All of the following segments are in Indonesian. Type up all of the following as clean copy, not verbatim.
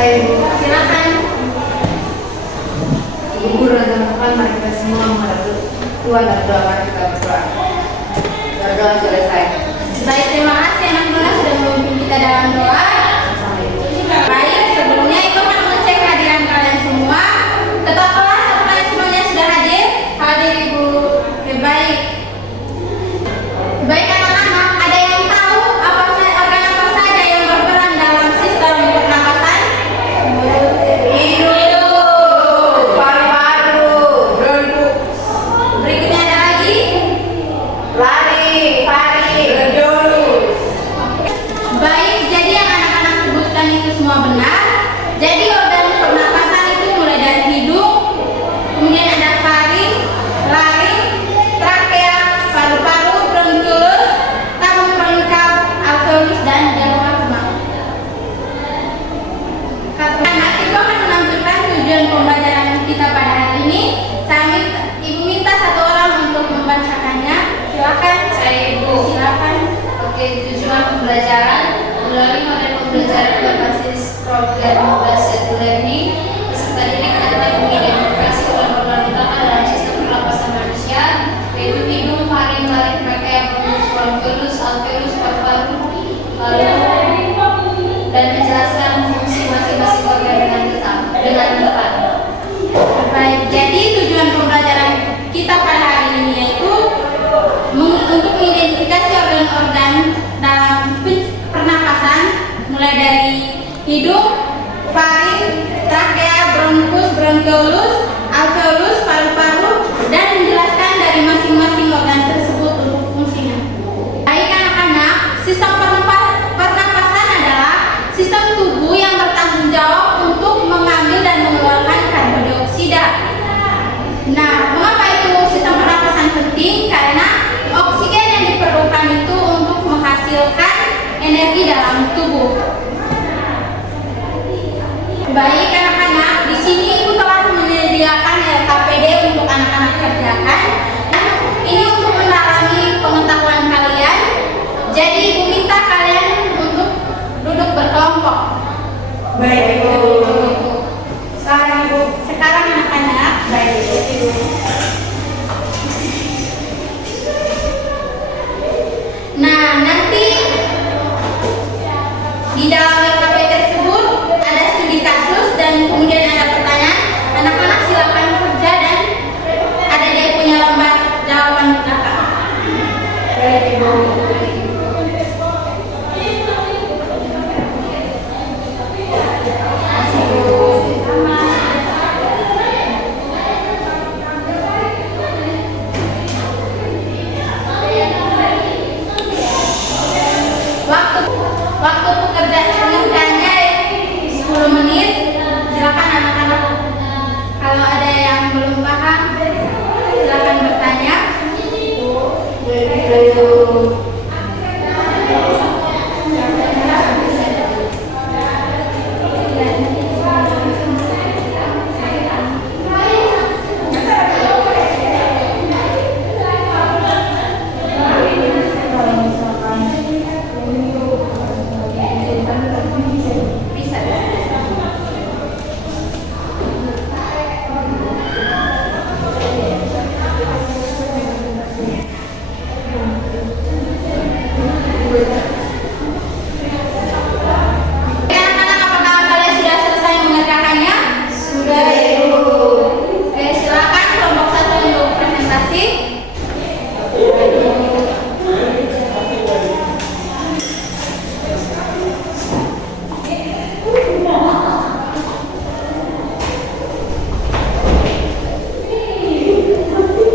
Saya Ibu. Silakan. Ibu rekan-rekan, mari kita semua menghadap Tuhan dan doa kita berdoa. Berdoa selesai. Baik, terima kasih anak Nona sudah memimpin kita dalam doa. Baik, sebelumnya Ibu akan mengecek kehadiran kalian semua. Ketua kelas, apakah semuanya sudah hadir? Hadir Ibu. Oke, baik. Baik anak-anak, ada yang tahu organ apa saja yang berperan dalam sistem pernapasan? Hidung, paru-paru, jantung, Berikutnya ada lagi. lari, jantung. Baik, jadi yang anak-anak sebutkan itu semua benar. Jadi organ pernapasan itu mulai dari hidung, kemudian ada faring, laring, trakea, paru-paru, bronkiolus, tabung pelengkap, alveolus, dan diafragma. Anak itu akan menampilkan tujuan pembelajaran kita pada hari ini. Ibu minta satu orang untuk membacakannya. Silakan. Saya Ibu. Silakan. Oke, tujuan pembelajaran melalui model pembelajaran berbasis program belajar learning. Peserta didik dapat mengidentifikasi organ-organ utama dalam sistem pernapasan manusia, yaitu hidung, faring, laring, trakea, bronkiolus, alveolus, paru-paru, dan menjelaskan fungsi masing-masing organ dengan tepat. Baik, jadi tujuan pembelajaran kita pada hari ini yaitu untuk mengidentifikasi organ-organ dalam pernapasan mulai dari hidung, faring, trakea, bronkiolus, alveolus, paru-paru, dan menjelaskan dari masing-masing organ tersebut untuk fungsinya. Baik anak-anak, sistem pernapasan adalah sistem tubuh yang bertanggung jawab untuk mengambil dan mengeluarkan karbon dioksida. Nah, mengapa itu sistem pernapasan penting? Karena oksigen yang diperlukan itu untuk menghasilkan energi dalam tubuh. Baik anak-anak, di sini Ibu telah menyediakan LKPD untuk anak-anak kerjakan. Ini untuk mendalami pengetahuan kalian. Jadi Ibu minta kalian untuk duduk berkelompok. Baik Ibu. Sekarang anak-anak, Baik Ibu. nah nanti di dalam LKP tersebut ada studi kasus dan kemudian ada pertanyaan. Anak-anak silakan kerja dan ada dia punya lembar jawaban di belakang. Baik Ibu. Waktu pekerjaannya 10 menit. Silakan anak-anak. Kalau ada yang belum paham, silakan bertanya. Baik Ibu. Anak-anak, apakah kalian sudah selesai mengerjakannya? Sudah Ibu. Oke, silakan kelompok 1 untuk presentasi.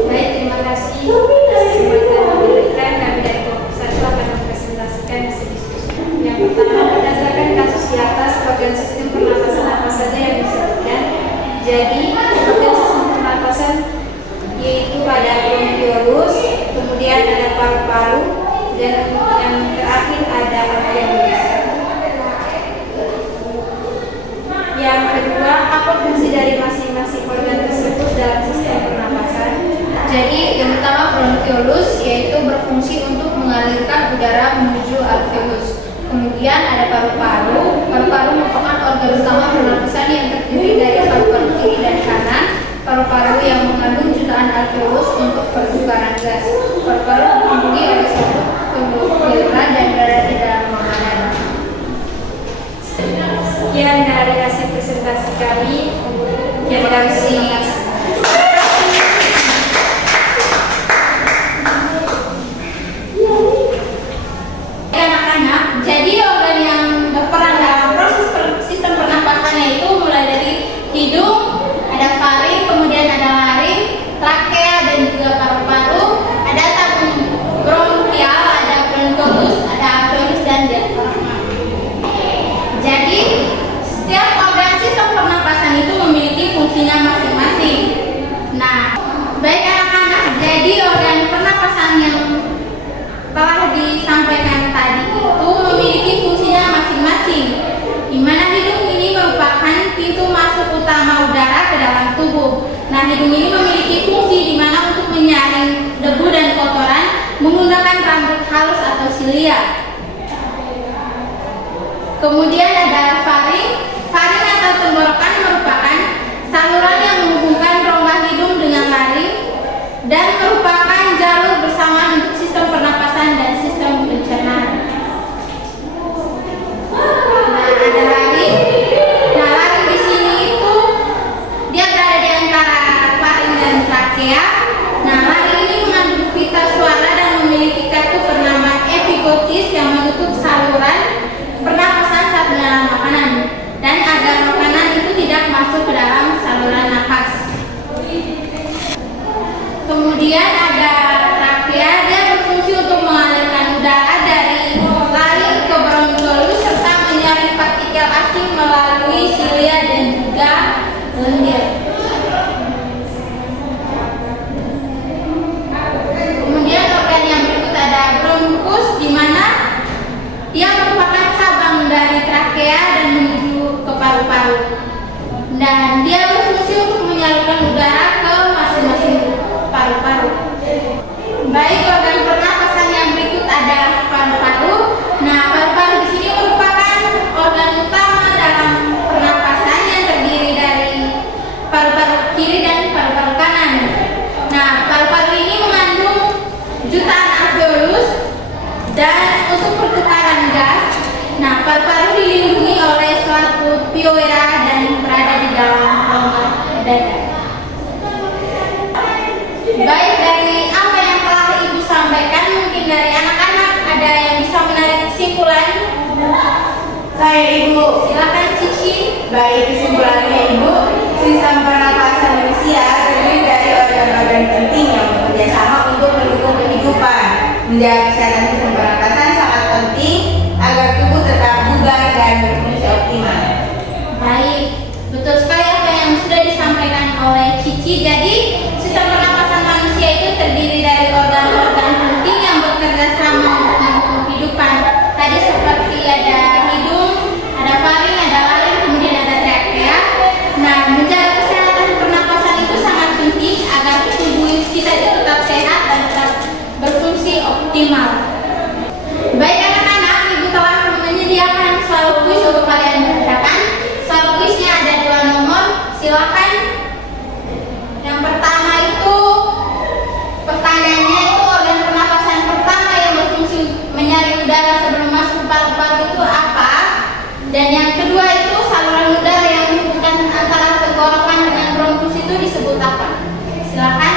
Baik, terima kasih. Kesempatan diberikan kami dari kelompok 1 akan mempresentasikan hasil diskusi. Yang pertama, berdasarkan kasus di atas, organ sistem pernapasan apa saja yang disebutkan? Jadi, organ sistem pernapasan yaitu ada bronkiolus, kemudian ada paru-paru, dan yang terakhir ada alveolus. Yang kedua, apa fungsi dari masing-masing organ tersebut dalam sistem pernapasan? Jadi yang pertama bronkiolus yaitu berfungsi untuk mengalirkan udara menuju alveolus. Kemudian ada paru-paru. Paru-paru merupakan organ utama pernapasan yang terdiri dari paru-paru kiri dan kanan, paru-paru yang mengandung jutaan alveolus untuk pertukaran gas. Paru-paru dihubungi oleh sabuk pembuluh dan berada di dalam makanan. Sekian dari hasil presentasi kami. Terima kasih. Anak-anak, jadi organ yang berperan dalam proses sistem pernapasannya itu mulai dari hidung, ada faring, kemudian ada laring, trakea dan juga paru-paru, ada tabung bronkial, ada bronkolus, ada alveolus dan diafragma. Jadi setiap organ sistem pernapasan itu memiliki fungsinya masing-masing. Nah, baik anak-anak, jadi organ pernapasan yang telah disampaikan tadi itu memiliki fungsinya masing-masing, di mana hidung ini merupakan pintu masuk utama udara ke dalam tubuh. Nah, hidung ini memiliki fungsi di mana untuk menyaring debu dan kotoran menggunakan rambut halus atau silia. Kemudian ada faring. Faring atau tenggorokan merupakan saluran yang menghubungkan rongga hidung dengan laring dan merupakan jalur bersamaan untuk sistem pernapasan dan sistem pencernaan. Nah, ada laring. Nah, laring di sini itu dia berada di antara faring dan trakea. Nah, laring ini mengandung pita suara dan memiliki katup bernama epiglotis yang menutup saluran pernapasan saat menelan makanan dan agar makanan itu tidak masuk ke dalam saluran nafas. Kemudian ada trakea, dia berfungsi untuk mengalirkan udara dari laring ke bronkolus serta menyaring partikel asing melalui silia dan juga lendir. Kemudian organ yang berikut ada bronkus, di mana dia merupakan cabang dari trakea dan menuju ke paru-paru. Dan dia berfungsi untuk menyalurkan udara ke masing-masing paru-paru. Baik, organ pernapasan yang berikut ada paru-paru. Nah, paru-paru di sini merupakan organ utama dalam pernapasan yang terdiri dari paru-paru kiri dan paru-paru kanan. Nah, paru-paru ini mengandung jutaan alveolus dan untuk pertukaran gas. Nah, paru-paru dilindungi oleh suatu pioera dan berada di dalam rongga dada. Baik, dari apa yang telah Ibu sampaikan, mungkin dari anak-anak ada yang bisa menarik kesimpulan? Saya Ibu. Silakan Cici. Baik, kesimpulannya Ibu, sistem pernapasan manusia terdiri dari organ-organ penting yang bekerja sama untuk mendukung kehidupan. Menjaga kesehatan sistem pernapasan sangat penting agar tubuh tetap bugar dan berfungsi optimal. Baik, betul sekali apa yang sudah disampaikan oleh Cici. Jadi sistem pernapasan manusia itu terdiri dari organ-organ penting yang bekerja sama untuk mendukung kehidupan. Tadi seperti ada hidung, ada faring, ada laring, kemudian ada trakea. Nah, menjaga kesehatan pernapasan itu sangat penting agar tubuh kita itu tetap sehat dan tetap berfungsi optimal. Baik anak-anak, Ibu telah menyediakan soal kuis untuk kalian mengerjakan. Soal kuisnya ada 2 nomor, silakan. Yang pertama itu pertanyaannya itu organ pernapasan pertama yang berfungsi menyaring udara sebelum masuk ke paru-paru itu apa? Dan yang kedua itu saluran udara yang menghubungkan antara tenggorokan dengan bronkus itu disebut apa? Silakan.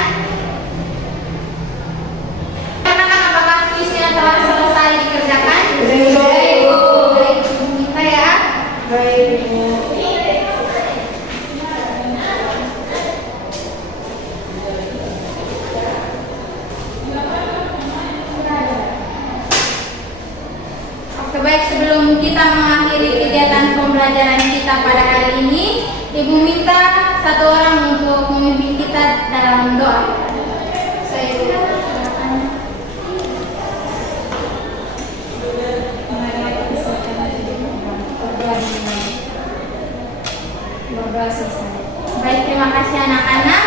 Anak-anak, apakah kuisnya telah selesai dikerjakan? Baik, Bu. Baik, kita ya. Baik, Bu. Oke, baik, sebelum kita mengakhiri kegiatan pembelajaran kita pada hari ini, Ibu minta satu orang untuk memimpin kita dalam doa. Saya silakan. Berdoa selesai. Baik, terima kasih anak-anak.